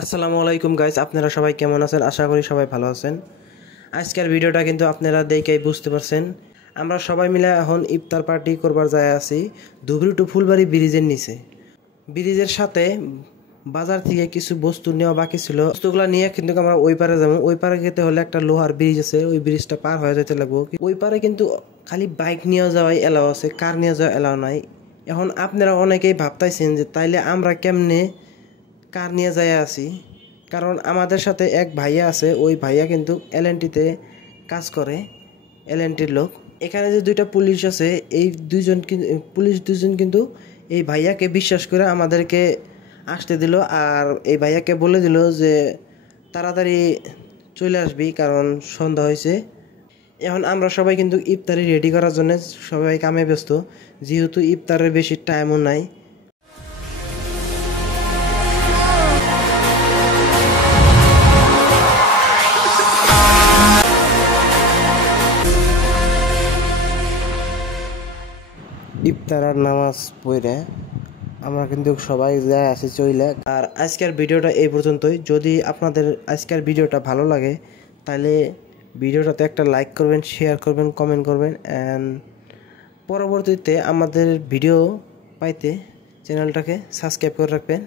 আসসালামু আলাইকুম গাইস, আপনারা সবাই কেমন আছেন? আশা করি সবাই ভালো আছেন। আজকের ভিডিওটা কিন্তু আপনারা দেখেই বুঝতে পারছেন, আমরা সবাই মিলে এখন ইফতার পার্টি করবার যায় আছি ধুবড়ি টু ফুলবাড়ি ব্রিজের নিচে। ব্রিজের সাথে বাজার থেকে কিছু বস্তু নেওয়া বাকি ছিল, বস্তুগুলো নিয়ে কিন্তু আমরা ওই পারে যাবো। ওই পারে যেতে হলে একটা লোহার ব্রিজ আছে, ওই ব্রিজটা পার হয়ে যেতে লাগবো। ওই পারে কিন্তু খালি বাইক নিয়ে যাওয়াই এলাও আছে, কার নিয়ে যাওয়া এলাও নাই। এখন আপনারা অনেকেই ভাবতাইছেন যে তাইলে আমরা কেমনে কার নিয়ে যায় আছি, কারণ আমাদের সাথে এক ভাইয়া আছে, ওই ভাইয়া কিন্তু এলএনটিতে কাজ করে, এলএনটির লোক। এখানে যে দুইটা পুলিশ আছে, এই দুইজন পুলিশ দুজন কিন্তু এই ভাইয়াকে বিশ্বাস করে আমাদেরকে আসতে দিল, আর এই ভাইয়াকে বলে দিল যে তাড়াতাড়ি চলে আসবি কারণ সন্ধ্যা হয়েছে। এখন আমরা সবাই কিন্তু ইফতারি রেডি করার জন্য সবাই কামে ব্যস্ত, যেহেতু ইফতারের বেশি টাইমও নাই। ইফতার আর নামাজ পড়ে আমরা কিন্তু সবাই যাই আসি চইলে। আর আজকের ভিডিওটা এই পর্যন্তই। যদি আপনাদের আজকের ভিডিওটা ভালো লাগে তাহলে ভিডিওটাতে একটা লাইক করবেন, শেয়ার করবেন, কমেন্ট করবেন, অ্যান্ড পরবর্তীতে আমাদের ভিডিও পাইতে চ্যানেলটাকে সাবস্ক্রাইব করে রাখবেন।